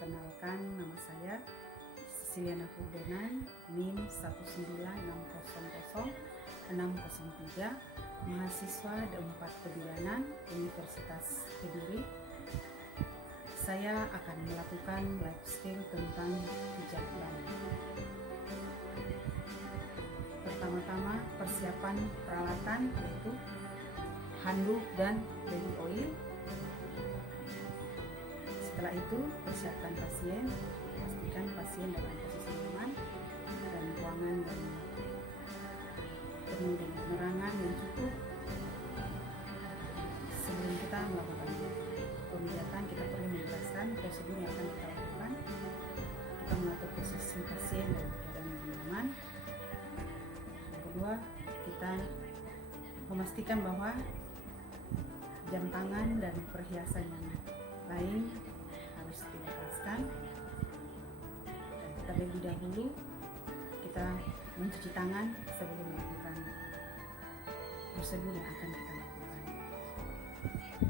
Perkenalkan, nama saya Ceciliana Purdenan, NIM 196000603, mahasiswa D4 Kebidanan Universitas Kediri. Saya akan melakukan life skill tentang pijat bayi. Pertama-tama persiapan peralatan yaitu handuk dan baby oil. Setelah itu persiapkan pasien, pastikan pasien dalam posisi nyaman dan ruangan yang penuh dengan penerangan yang cukup. Sebelum kita melakukan pemijatan, kita perlu menjelaskan prosedur yang akan kita lakukan. Kita mengatur posisi pasien dalam keadaan yang nyaman. Yang kedua, kita memastikan bahwa jam tangan dan perhiasan yang lain harus dilepaskan. Dan terlebih dahulu kita mencuci tangan sebelum melakukan prosedur yang akan kita lakukan.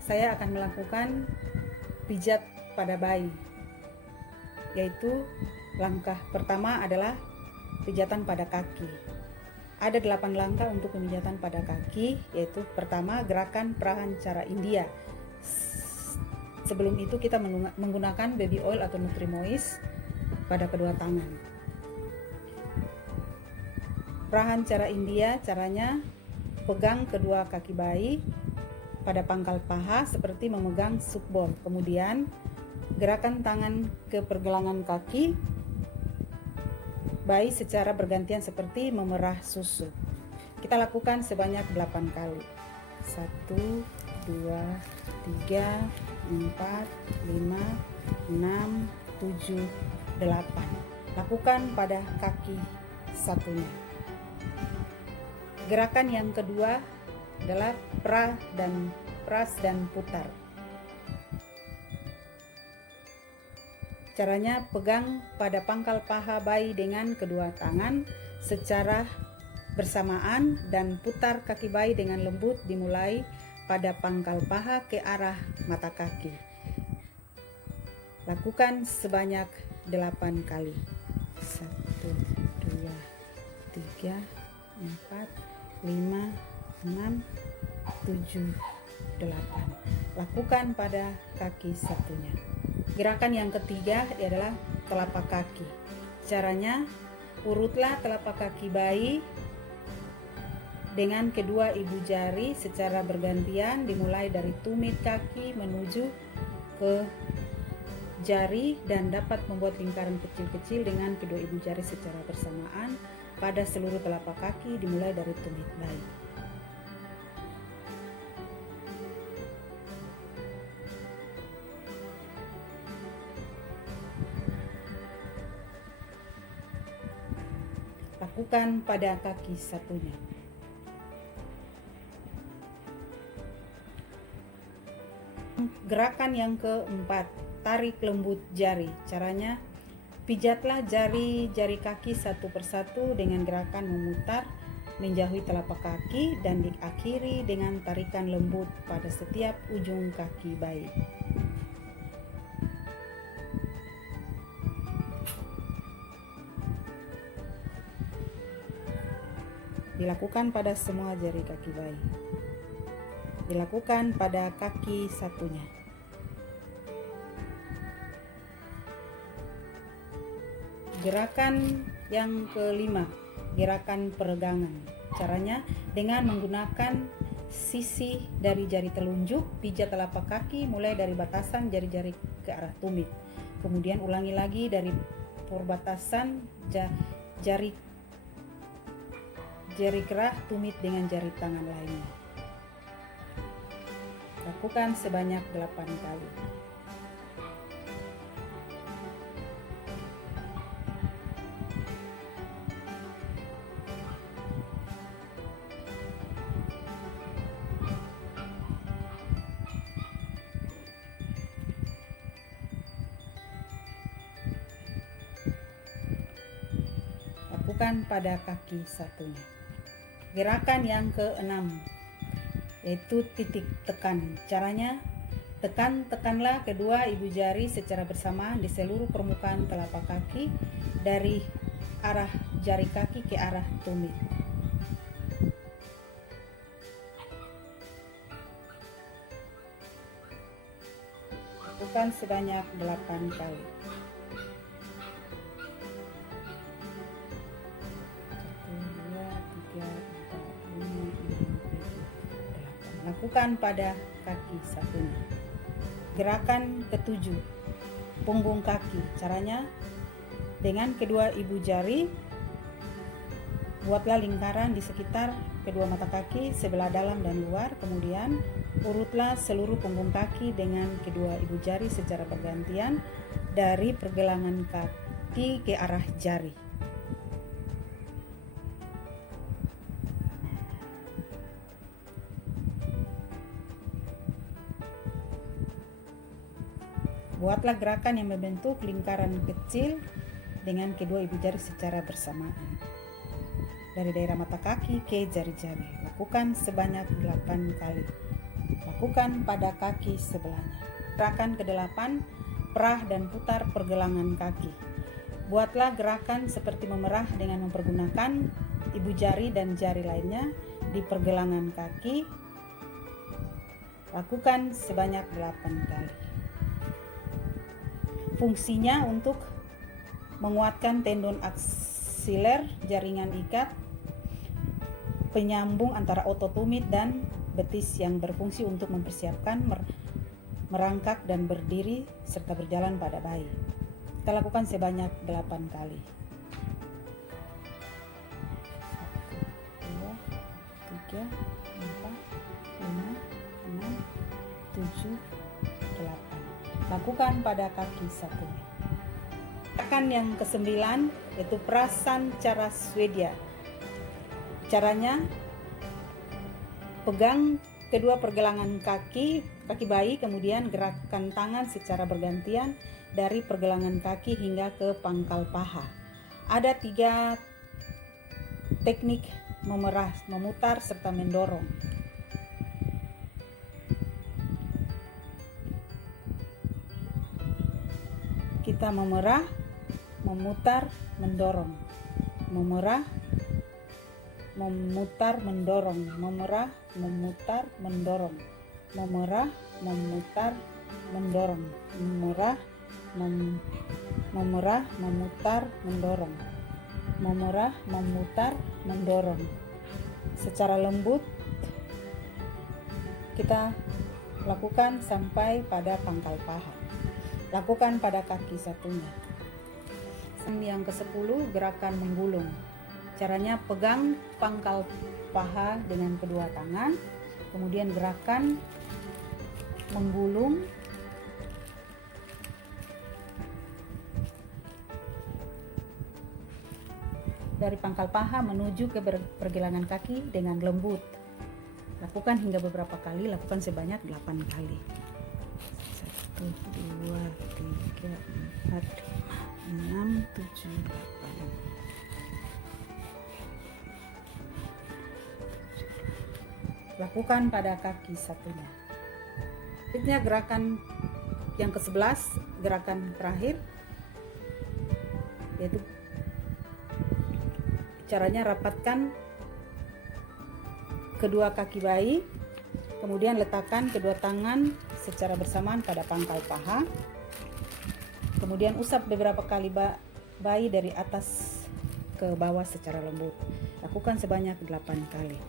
Saya akan melakukan pijat pada bayi, yaitu langkah pertama adalah pijatan pada kaki. Ada 8 langkah untuk pemijatan pada kaki, yaitu pertama gerakan prahancara India. Sebelum itu kita menggunakan baby oil atau nutrimoist pada kedua tangan. Prahancara India caranya pegang kedua kaki bayi pada pangkal paha seperti memegang supball. Kemudian gerakan tangan ke pergelangan kaki bayi secara bergantian seperti memerah susu. Kita lakukan sebanyak 8 kali. 1, 2, 3, 4, 5, 6, 7, 8. Lakukan pada kaki satunya. Gerakan yang kedua adalah pras dan putar. Caranya pegang pada pangkal paha bayi dengan kedua tangan secara bersamaan dan putar kaki bayi dengan lembut dimulai pada pangkal paha ke arah mata kaki. Lakukan sebanyak 8 kali. 1, 2, 3, 4, 5, 6, 7, 8. Lakukan pada kaki satunya. Gerakan yang ketiga adalah telapak kaki. Caranya urutlah telapak kaki bayi dengan kedua ibu jari secara bergantian dimulai dari tumit kaki menuju ke jari dan dapat membuat lingkaran kecil-kecil dengan kedua ibu jari secara bersamaan pada seluruh telapak kaki dimulai dari tumit bayi. Lakukan pada kaki satunya. Gerakan yang keempat, tarik lembut jari. Caranya pijatlah jari-jari kaki satu persatu dengan gerakan memutar menjauhi telapak kaki dan diakhiri dengan tarikan lembut pada setiap ujung kaki bayi. Dilakukan pada semua jari kaki bayi. Dilakukan pada kaki satunya. Gerakan yang kelima, gerakan peregangan. Caranya dengan menggunakan sisi dari jari telunjuk, pijat telapak kaki mulai dari batasan jari-jari ke arah tumit. Kemudian ulangi lagi dari perbatasan jari kerah tumit dengan jari tangan lainnya. Lakukan sebanyak 8 kali. Lakukan pada kaki satunya. Gerakan yang keenam yaitu titik tekan. Caranya Tekanlah kedua ibu jari secara bersamaan di seluruh permukaan telapak kaki dari arah jari kaki ke arah tumit. Lakukan sebanyak 8 kali. 1, 2, 3, 4, 5, 6, 7, 8. Lakukan pada kaki satunya. Gerakan ketujuh, punggung kaki. Caranya dengan kedua ibu jari buatlah lingkaran di sekitar kedua mata kaki sebelah dalam dan luar. Kemudian urutlah seluruh punggung kaki dengan kedua ibu jari secara bergantian dari pergelangan kaki ke arah jari. Buatlah gerakan yang membentuk lingkaran kecil dengan kedua ibu jari secara bersamaan dari daerah mata kaki ke jari-jari. Lakukan sebanyak 8 kali. Lakukan pada kaki sebelahnya. Gerakan ke-8, perah dan putar pergelangan kaki. Buatlah gerakan seperti memerah dengan mempergunakan ibu jari dan jari lainnya di pergelangan kaki. Lakukan sebanyak 8 kali. Fungsinya untuk menguatkan tendon aksiler, jaringan ikat, penyambung antara otot tumit dan betis yang berfungsi untuk mempersiapkan merangkak dan berdiri serta berjalan pada bayi. Kita lakukan sebanyak 8 kali. 1, 2, 3, 4, 5, 6, 7, 8. Lakukan pada kaki satunya. Gerakan yang ke-9 yaitu Prasancara Swedia. Caranya pegang kedua pergelangan kaki bayi, kemudian gerakkan tangan secara bergantian dari pergelangan kaki hingga ke pangkal paha. Ada 3 teknik memerah, memutar serta mendorong. Kita memerah, memutar, mendorong. Memerah, memutar, mendorong. Memerah, memutar, mendorong. Memerah, memutar, mendorong. Memerah, memutar, mendorong. Memerah, memutar, mendorong. Secara lembut kita lakukan sampai pada pangkal paha. Lakukan pada kaki satunya. Yang ke-10, gerakan menggulung. Caranya pegang pangkal paha dengan kedua tangan, kemudian gerakan menggulung dari pangkal paha menuju ke pergelangan kaki dengan lembut. Lakukan hingga beberapa kali, lakukan sebanyak 8 kali. 1, 2, 3, 4, 5, 6, 7, 8. Lakukan pada kaki satunya. Selanjutnya gerakan yang ke-11, gerakan terakhir, yaitu caranya rapatkan kedua kaki bayi, kemudian letakkan kedua tangan secara bersamaan pada pangkal paha. Kemudian usap beberapa kali bayi dari atas ke bawah secara lembut. Lakukan sebanyak 8 kali.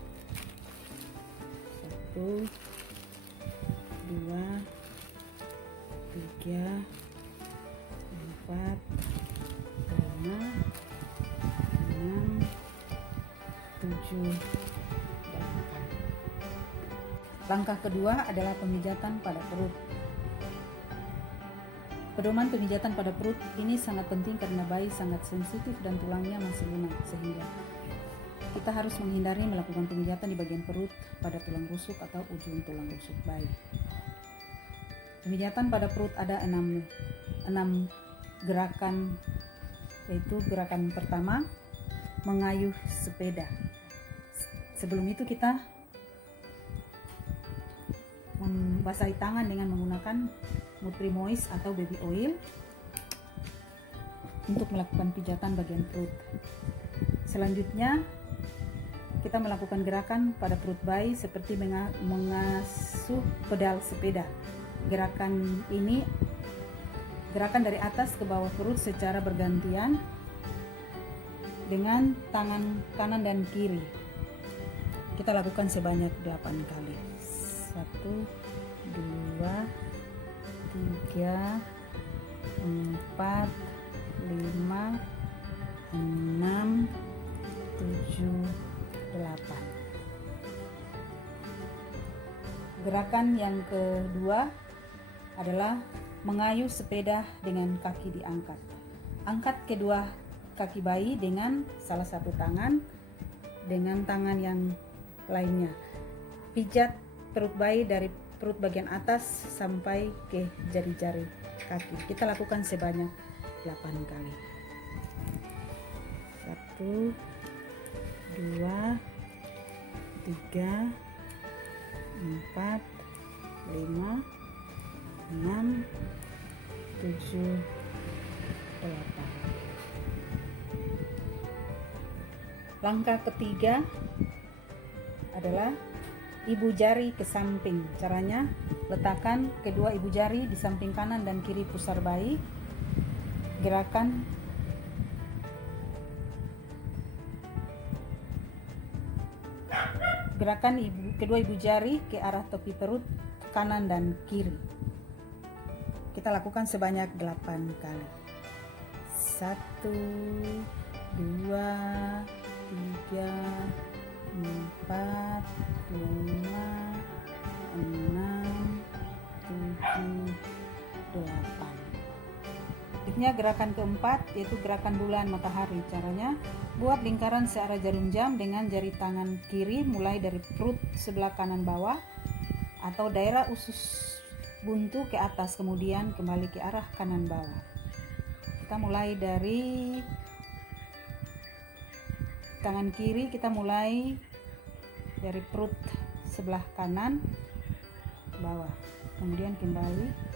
1, 2, 3, 4, 5, 6, 7, 8. Langkah kedua adalah pemijatan pada perut. Pedoman pemijatan pada perut ini sangat penting karena bayi sangat sensitif dan tulangnya masih lunak, sehingga kita harus menghindari melakukan pemijatan di bagian perut pada tulang rusuk atau ujung tulang rusuk bayi. Pemijatan pada perut ada 6 gerakan, yaitu gerakan pertama, mengayuh sepeda. Sebelum itu kita membasahi tangan dengan menggunakan Nutri-Moist atau baby oil untuk melakukan pijatan bagian perut. Selanjutnya kita melakukan gerakan pada perut bayi seperti mengasuh pedal sepeda. Gerakan ini gerakan dari atas ke bawah perut secara bergantian dengan tangan kanan dan kiri. Kita lakukan sebanyak 8 kali. 1, 2, 3, 4, 5, 6, 7, 8. Gerakan yang kedua adalah mengayuh sepeda dengan kaki diangkat. Angkat kedua kaki bayi dengan salah satu tangan, dengan tangan yang lainnya. Pijat perut bayi dari perut bagian atas sampai ke jari-jari kaki. Kita lakukan sebanyak 8 kali. 1, 2, 3, 4, 5, 6, 7, 8. Langkah ketiga adalah ibu jari ke samping. Caranya, letakkan kedua ibu jari di samping kanan dan kiri pusar bayi. Gerakan kedua ibu jari ke arah tepi perut kanan dan kiri. Kita lakukan sebanyak 8 kali. 1, 2, 3, 4, 5, 6, 7, 8. Berikutnya gerakan keempat, yaitu gerakan bulan matahari. Caranya, buat lingkaran searah jarum jam dengan jari tangan kiri mulai dari perut sebelah kanan bawah atau daerah usus buntu ke atas, kemudian kembali ke arah kanan bawah. Kita mulai dari tangan kiri, kita mulai dari perut sebelah kanan bawah, kemudian kembali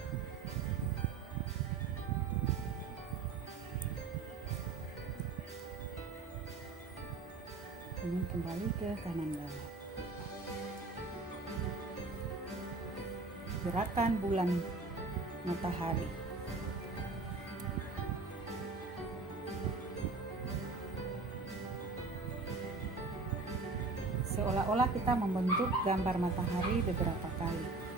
ke kanan bawah. Gerakan bulan matahari. Seolah-olah kita membentuk gambar matahari beberapa kali.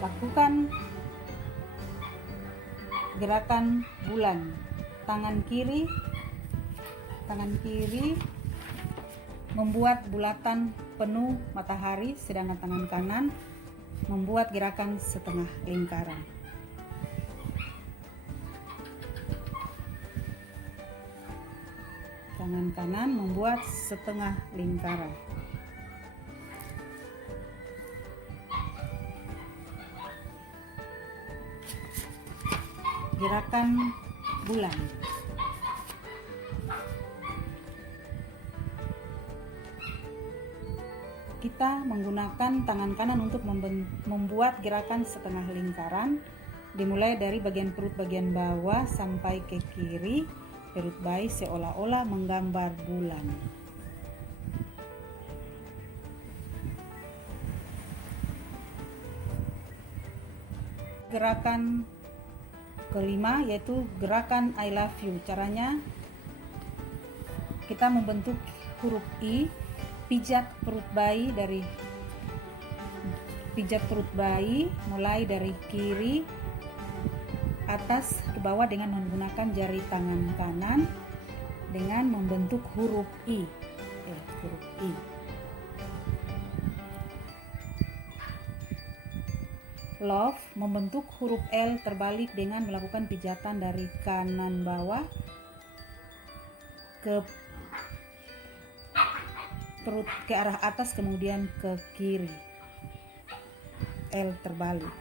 Lakukan gerakan bulan. Tangan kiri membuat bulatan penuh matahari, sedangkan tangan kanan membuat gerakan setengah lingkaran. Tangan kanan membuat setengah lingkaran. Gerakan bulan. Kita menggunakan tangan kanan untuk membuat gerakan setengah lingkaran, dimulai dari bagian perut bagian bawah sampai ke kiri perut bayi, seolah-olah menggambar bulan. Gerakan kelima yaitu gerakan I love you. Caranya, kita membentuk huruf I, pijat perut bayi mulai dari kiri atas ke bawah dengan menggunakan jari tangan kanan dengan membentuk huruf I. Huruf I. Love membentuk huruf L terbalik dengan melakukan pijatan dari kanan bawah ke perut ke arah atas, kemudian ke kiri. L terbalik.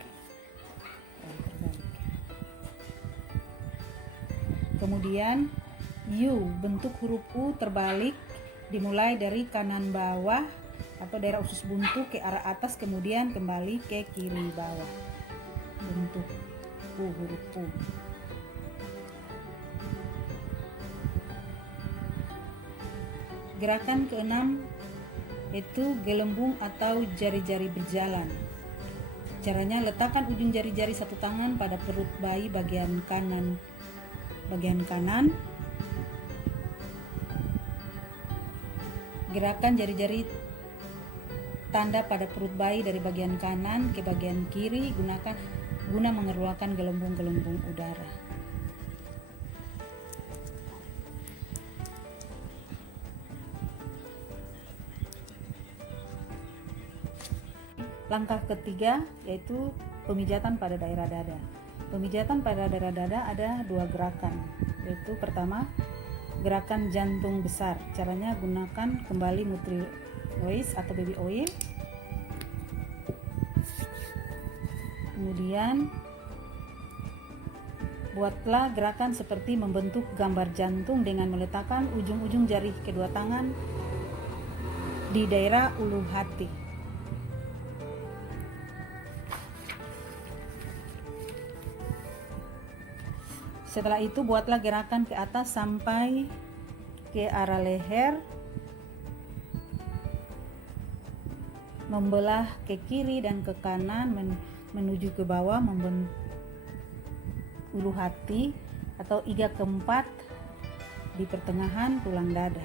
Kemudian U, bentuk huruf U terbalik, dimulai dari kanan bawah atau daerah usus buntu ke arah atas, kemudian kembali ke kiri bawah. Bentuk U, huruf U. Gerakan keenam yaitu gelembung atau jari-jari berjalan. Caranya, letakkan ujung jari-jari satu tangan pada perut bayi bagian kanan. Gerakan jari-jari tanda pada perut bayi dari bagian kanan ke bagian kiri guna mengeluarkan gelembung-gelembung udara. Langkah ketiga yaitu pemijatan pada daerah dada. Pemijatan pada daerah dada ada dua gerakan, yaitu pertama gerakan jantung besar. Caranya, gunakan kembali Nutri-Oils atau baby oil. Kemudian buatlah gerakan seperti membentuk gambar jantung dengan meletakkan ujung-ujung jari kedua tangan di daerah ulu hati. Setelah itu buatlah gerakan ke atas sampai ke arah leher, membelah ke kiri dan ke kanan menuju ke bawah membentuk ulu hati atau iga keempat di pertengahan tulang dada.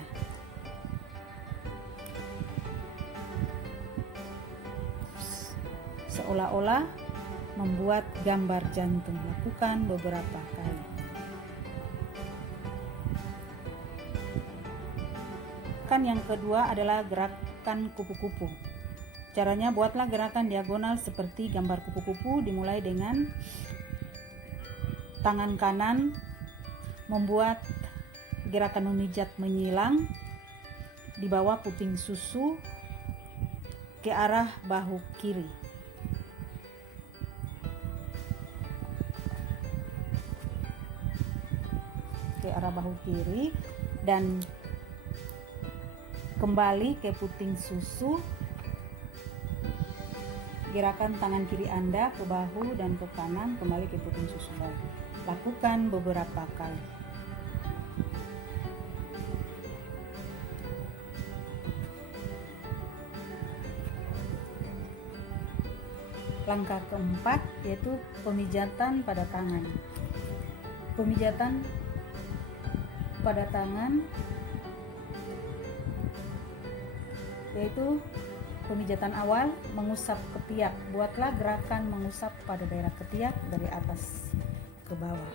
Seolah-olah membuat gambar jantung. Lakukan beberapa kali. Yang kedua adalah gerakan kupu-kupu. Caranya, buatlah gerakan diagonal seperti gambar kupu-kupu, dimulai dengan tangan kanan membuat gerakan memijat menyilang di bawah puting susu ke arah bahu kiri. Dan kembali ke puting susu. Gerakan tangan kiri Anda ke bahu dan ke kanan, kembali ke puting susu lagi. Lakukan beberapa kali. Langkah keempat yaitu pemijatan pada tangan. Pemijatan pada tangan yaitu pemijatan awal mengusap ketiak. Buatlah gerakan mengusap pada daerah ketiak dari atas ke bawah.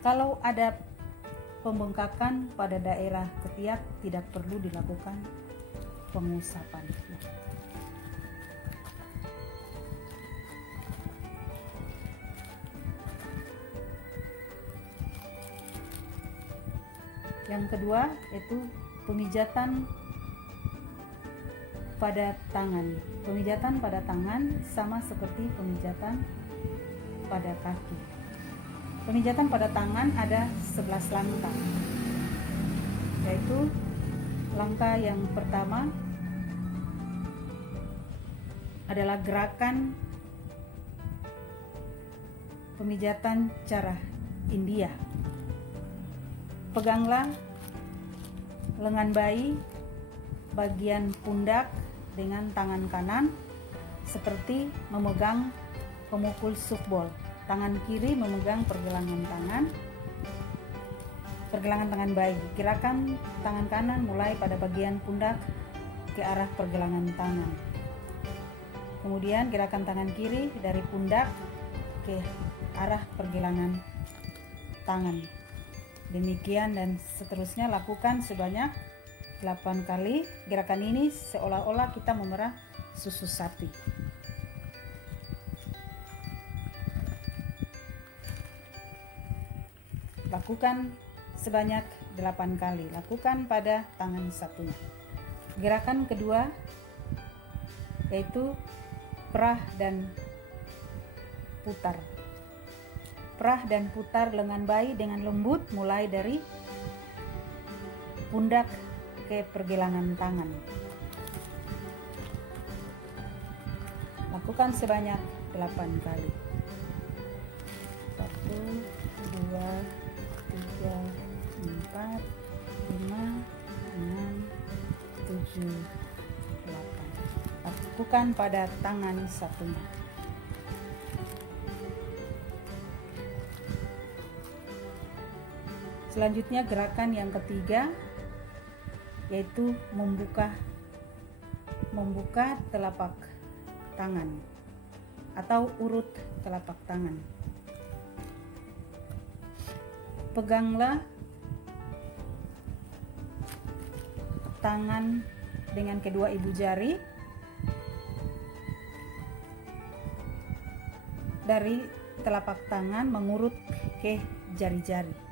Kalau ada pembengkakan pada daerah ketiak, tidak perlu dilakukan pengusapan. Yang kedua yaitu pemijatan pada tangan. Pemijatan pada tangan sama seperti pemijatan pada kaki. Pemijatan pada tangan ada 11 langkah. Yaitu langkah yang pertama adalah gerakan pemijatan cara India. Peganglah lengan bayi bagian pundak dengan tangan kanan seperti memegang pemukul softball. Tangan kiri memegang pergelangan tangan bayi. Gerakan tangan kanan mulai pada bagian pundak ke arah pergelangan tangan. Kemudian gerakan tangan kiri dari pundak ke arah pergelangan tangan. Demikian dan seterusnya, lakukan sebanyak 8 kali. Gerakan ini seolah-olah kita memerah susu sapi. Lakukan sebanyak 8 kali. Lakukan pada tangan satunya. Gerakan kedua yaitu perah dan putar. Perah dan putar lengan bayi dengan lembut mulai dari pundak ke pergelangan tangan. Lakukan sebanyak 8 kali. 1, 2, 3, 4, 5, 6, 7, 8. Lakukan pada tangan satunya. Selanjutnya gerakan yang ketiga, yaitu membuka telapak tangan atau urut telapak tangan. Peganglah tangan dengan kedua ibu jari dari telapak tangan mengurut ke jari-jari.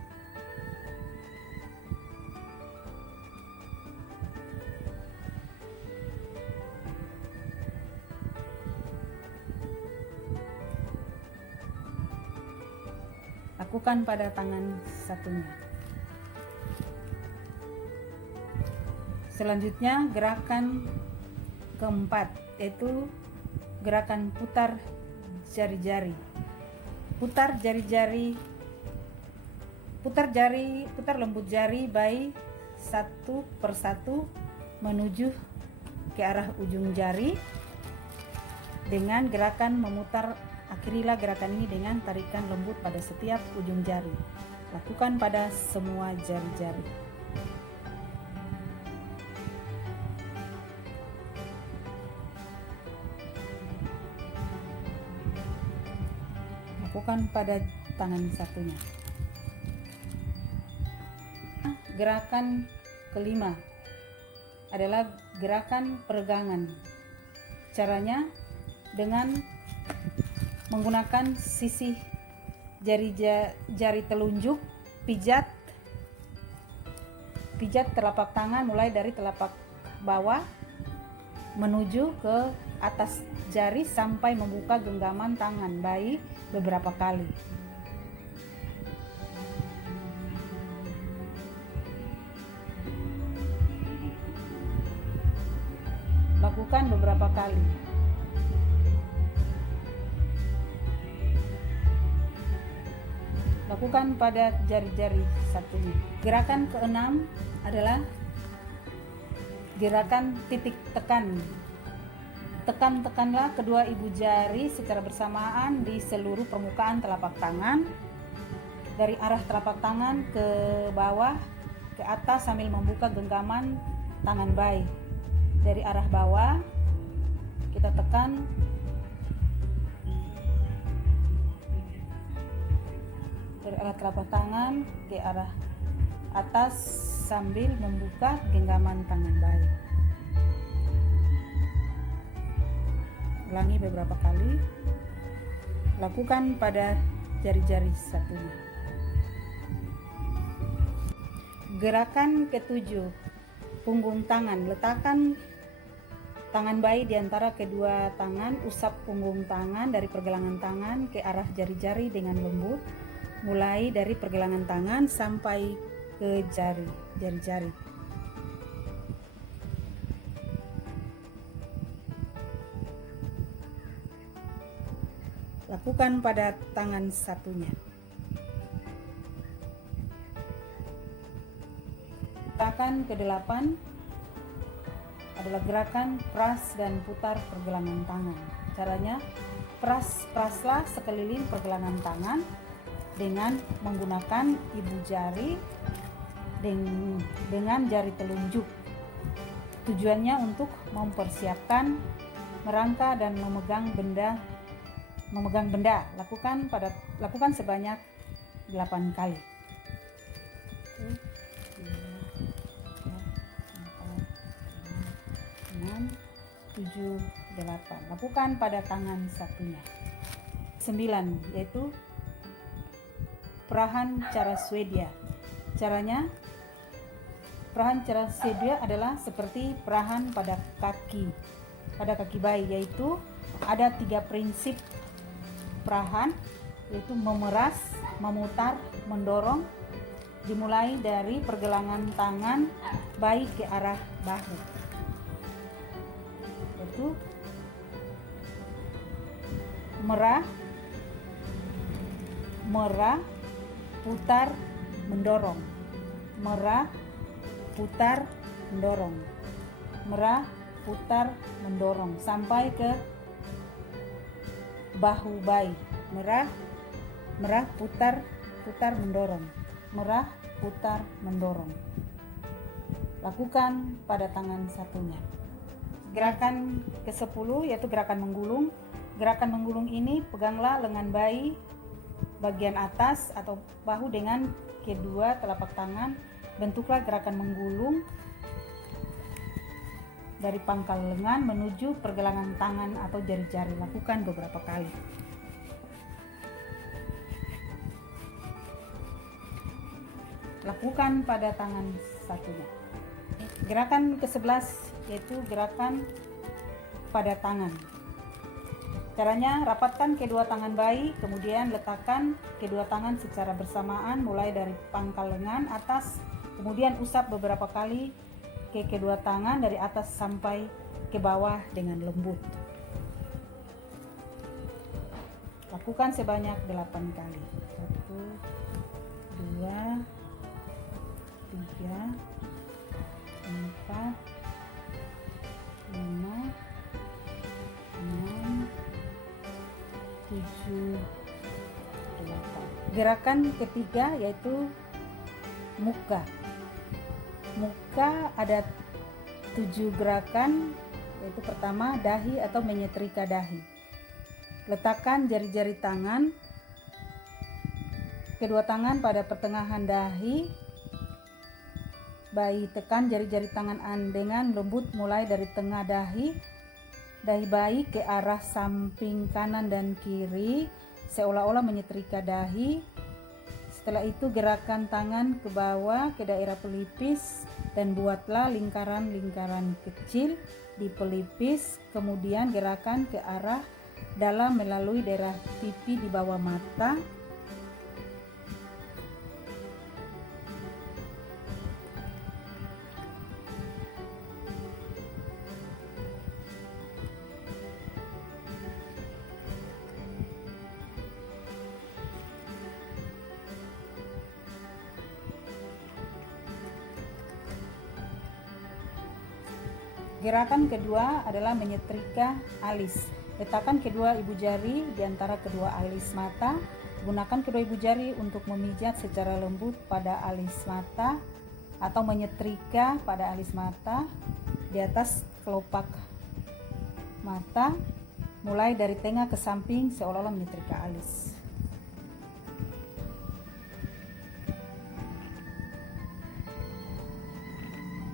Lakukan pada tangan satunya. Selanjutnya gerakan keempat, yaitu gerakan putar jari-jari. Putar lembut jari bayi satu persatu menuju ke arah ujung jari dengan gerakan memutar. Akhirilah gerakan ini dengan tarikan lembut pada setiap ujung jari. Lakukan pada semua jari-jari. Lakukan pada tangan satunya. Gerakan kelima adalah gerakan peregangan. Caranya dengan menggunakan sisi jari telunjuk, pijat telapak tangan mulai dari telapak bawah menuju ke atas jari sampai membuka genggaman tangan bayi beberapa kali. Lakukan beberapa kali. Lakukan pada jari-jari satunya. Gerakan keenam adalah gerakan titik tekan. Tekan-tekanlah kedua ibu jari secara bersamaan di seluruh permukaan telapak tangan, dari arah telapak tangan ke bawah ke atas sambil membuka genggaman tangan bayi. Dari arah bawah kita tekan dari arah telapak tangan ke arah atas sambil membuka genggaman tangan bayi. Ulangi beberapa kali. Lakukan pada jari-jari satunya. Gerakan ketujuh, punggung tangan. Letakkan tangan bayi di antara kedua tangan, usap punggung tangan dari pergelangan tangan ke arah jari-jari dengan lembut, mulai dari pergelangan tangan sampai ke jari-jari. Lakukan pada tangan satunya. Gerakan ke-8 adalah gerakan peras dan putar pergelangan tangan. Caranya, peraslah sekeliling pergelangan tangan dengan menggunakan ibu jari dengan jari telunjuk. Tujuannya untuk mempersiapkan merangka dan memegang benda. Lakukan sebanyak 8 kali. 7, 8. Lakukan pada tangan satunya. 9, yaitu perahan cara Swedia. Caranya, perahan cara Swedia adalah seperti perahan pada kaki bayi, yaitu ada 3 prinsip penguprahan, yaitu memeras, memutar, mendorong, dimulai dari pergelangan tangan bayi ke arah bahu, yaitu merah, putar, mendorong, merah, putar, mendorong, merah, putar, mendorong sampai ke bahu bayi. Merah, putar, mendorong, merah, putar, mendorong. Lakukan pada tangan satunya. Gerakan ke-10 yaitu gerakan menggulung. Gerakan menggulung ini peganglah lengan bayi bagian atas atau bahu dengan kedua telapak tangan. Bentuklah gerakan menggulung dari pangkal lengan menuju pergelangan tangan atau jari-jari. Lakukan beberapa kali. Lakukan pada tangan satunya. Gerakan ke-11 yaitu gerakan pada tangan. Caranya, rapatkan kedua tangan bayi, kemudian letakkan kedua tangan secara bersamaan mulai dari pangkal lengan atas, kemudian usap beberapa kali ke kedua tangan dari atas sampai ke bawah dengan lembut. Lakukan sebanyak 8 kali. 1, 2, 3, 4, 5, 6, 7, 8. Gerakan ketiga yaitu muka. Muka ada 7 gerakan, yaitu pertama dahi atau menyetrika dahi. Letakkan jari-jari tangan, kedua tangan pada pertengahan dahi. Bayi tekan jari-jari tangan dengan lembut mulai dari tengah dahi bayi ke arah samping kanan dan kiri seolah-olah menyetrika dahi. Setelah itu gerakan tangan ke bawah ke daerah pelipis dan buatlah lingkaran-lingkaran kecil di pelipis. Kemudian gerakan ke arah dalam melalui daerah pipi di bawah mata. Gerakan kedua adalah menyetrika alis. Letakkan kedua ibu jari di antara kedua alis mata. Gunakan kedua ibu jari untuk memijat secara lembut pada alis mata atau menyetrika pada alis mata di atas kelopak mata, mulai dari tengah ke samping seolah-olah menyetrika alis.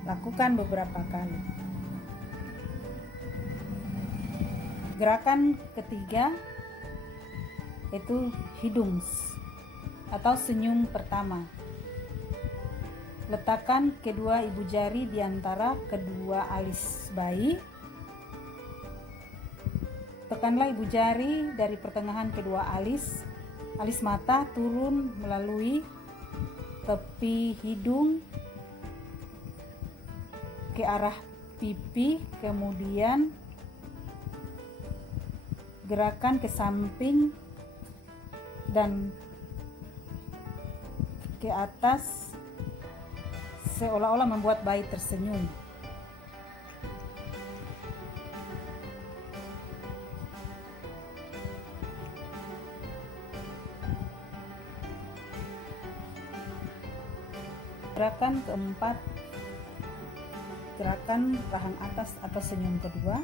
Lakukan beberapa kali. Gerakan ketiga yaitu hidung atau senyum pertama. Letakkan kedua ibu jari di antara kedua alis bayi. Tekanlah ibu jari dari pertengahan kedua alis mata turun melalui tepi hidung ke arah pipi, kemudian gerakan ke samping dan ke atas seolah-olah membuat bayi tersenyum. Gerakan keempat, gerakan rahang atas atau senyum kedua.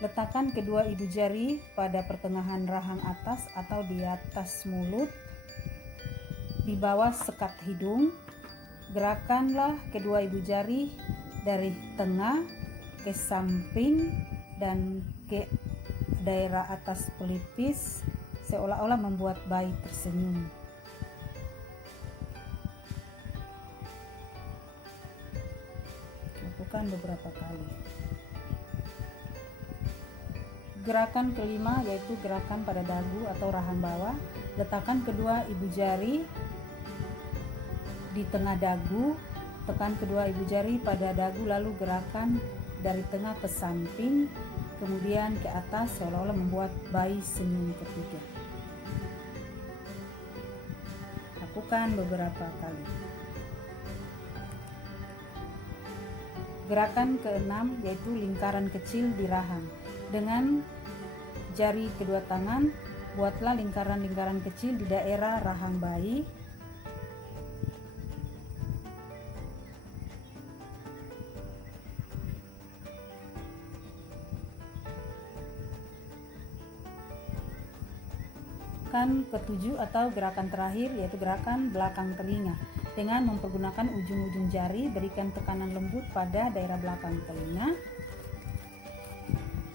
Letakkan kedua ibu jari pada pertengahan rahang atas atau di atas mulut, di bawah sekat hidung. Gerakanlah kedua ibu jari dari tengah ke samping dan ke daerah atas pelipis seolah-olah membuat bayi tersenyum. Lakukan beberapa kali. Gerakan kelima yaitu gerakan pada dagu atau rahang bawah. Letakkan kedua ibu jari di tengah dagu, tekan kedua ibu jari pada dagu, lalu gerakan dari tengah ke samping, kemudian ke atas seolah-olah membuat bayi senyum ketiga. Lakukan beberapa kali. Gerakan keenam yaitu lingkaran kecil di rahang. Dengan jari kedua tangan, buatlah lingkaran-lingkaran kecil di daerah rahang bayi. Gerakan ketujuh atau gerakan terakhir yaitu gerakan belakang telinga. Dengan mempergunakan ujung-ujung jari, berikan tekanan lembut pada daerah belakang telinga.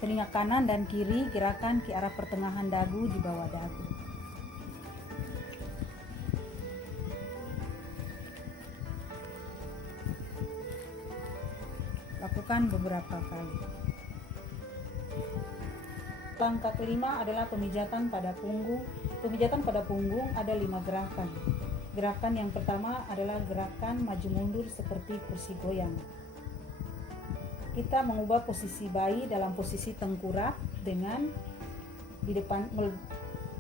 Telinga kanan dan kiri gerakan ke arah pertengahan dagu di bawah dagu. Lakukan beberapa kali. Langkah kelima adalah pemijatan pada punggung. Pemijatan pada punggung ada 5 gerakan. Gerakan yang pertama adalah gerakan maju mundur seperti kursi goyang. Kita mengubah posisi bayi dalam posisi tengkurap dengan di depan,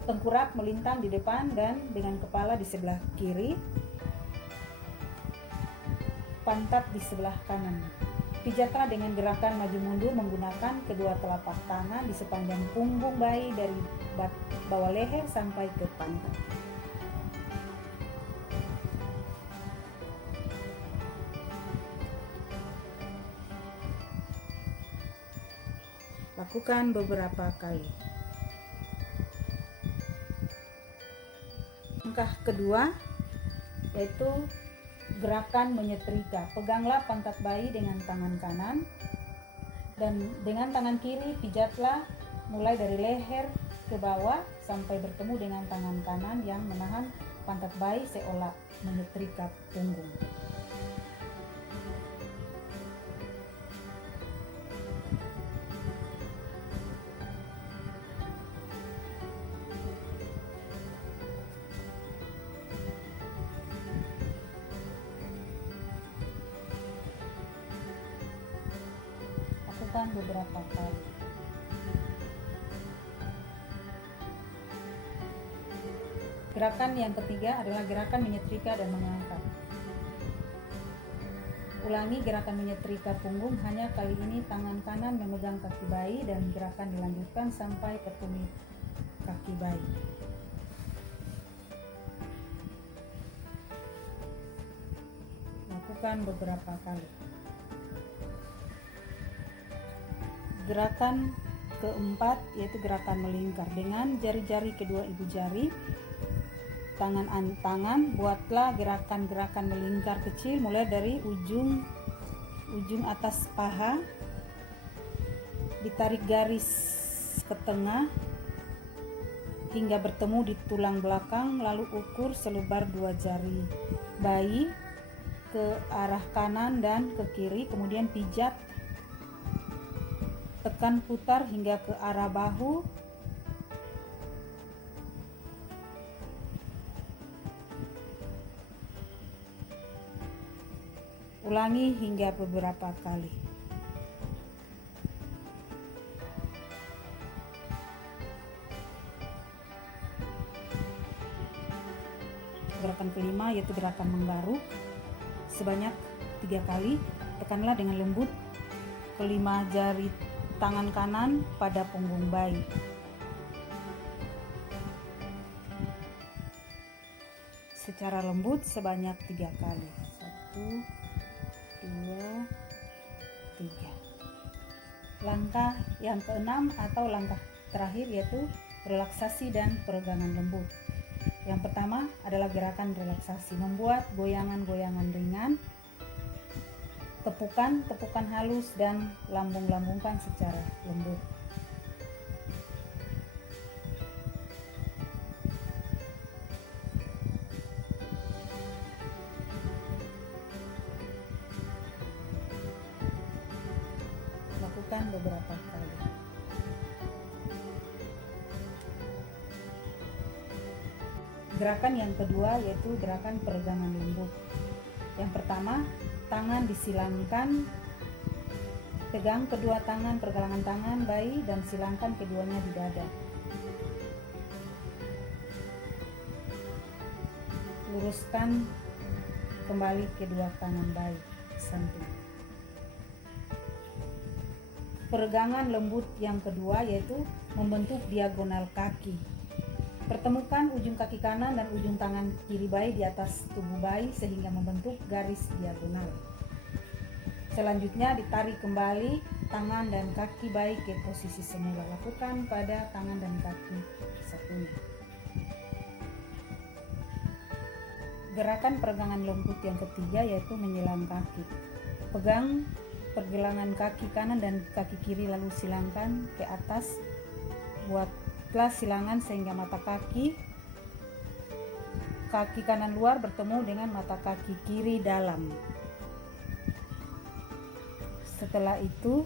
tengkurap melintang di depan dan dengan kepala di sebelah kiri, pantat di sebelah kanan. Pijatlah dengan gerakan maju mundur menggunakan kedua telapak tangan di sepanjang punggung bayi dari bawah leher sampai ke pantat. Lakukan beberapa kali. Langkah kedua yaitu gerakan menyetrika. Peganglah pantat bayi dengan tangan kanan dan dengan tangan kiri pijatlah mulai dari leher ke bawah sampai bertemu dengan tangan kanan yang menahan pantat bayi seolah menyetrika punggung. Lakukan beberapa kali. Gerakan yang ketiga adalah gerakan menyetrika dan mengangkat. Ulangi gerakan menyetrika punggung, hanya kali ini tangan kanan memegang kaki bayi dan gerakan dilanjutkan sampai ke tumit kaki bayi. Lakukan beberapa kali. Gerakan keempat yaitu gerakan melingkar. Dengan jari-jari kedua ibu jari, tangan buatlah gerakan-gerakan melingkar kecil mulai dari ujung atas paha, ditarik garis ke tengah hingga bertemu di tulang belakang, lalu ukur selebar 2 jari bayi ke arah kanan dan ke kiri, kemudian pijat, tekan putar hingga ke arah bahu. Ulangi hingga beberapa kali. Gerakan kelima yaitu gerakan menggaruk sebanyak 3 kali. Tekanlah dengan lembut kelima jari tangan kanan pada punggung bayi. Secara lembut sebanyak 3 kali. 1, 2, 3. Langkah yang keenam atau langkah terakhir yaitu relaksasi dan peregangan lembut. Yang pertama adalah gerakan relaksasi, membuat goyangan-goyangan ringan, tepukan halus dan lambung-lambungkan secara lembut. Lakukan beberapa kali. Gerakan yang kedua yaitu gerakan peregangan lembut. Yang pertama, tangan disilangkan, pegang kedua tangan pergelangan tangan bayi dan silangkan keduanya di dada. Luruskan kembali kedua tangan bayi ke samping. Peregangan lembut yang kedua yaitu membentuk diagonal kaki. Pertemukan ujung kaki kanan dan ujung tangan kiri bayi di atas tubuh bayi sehingga membentuk garis diagonal. Selanjutnya ditarik kembali tangan dan kaki bayi ke posisi semula. Lakukan pada tangan dan kaki satunya. Gerakan peregangan lembut yang ketiga yaitu menyilang kaki. Pegang pergelangan kaki kanan dan kaki kiri lalu silangkan ke atas. Buatlah silangan sehingga mata kaki kanan luar bertemu dengan mata kaki kiri dalam. Setelah itu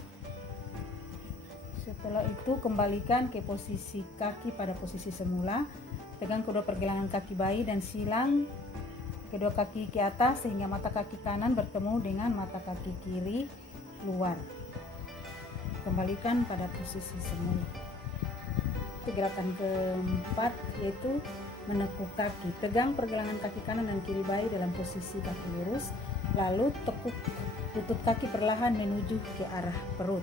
kembalikan ke posisi kaki pada posisi semula. Pegang kedua pergelangan kaki bayi dan silang kedua kaki ke atas sehingga mata kaki kanan bertemu dengan mata kaki kiri luar. Kembalikan pada posisi semula. Gerakan keempat yaitu menekuk kaki. Pegang pergelangan kaki kanan dan kiri bayi dalam posisi kaki lurus, lalu tekuk lutut kaki perlahan menuju ke arah perut.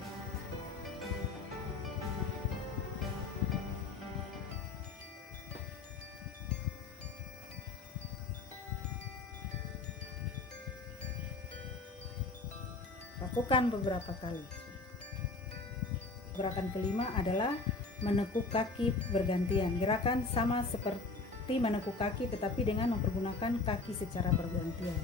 Lakukan beberapa kali. Gerakan kelima adalah menekuk kaki bergantian. Gerakan sama seperti menekuk kaki tetapi dengan mempergunakan kaki secara bergantian.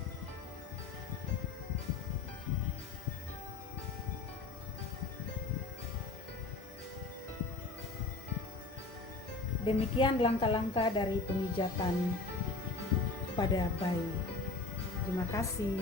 Demikian langkah-langkah dari pemijatan pada bayi. Terima kasih.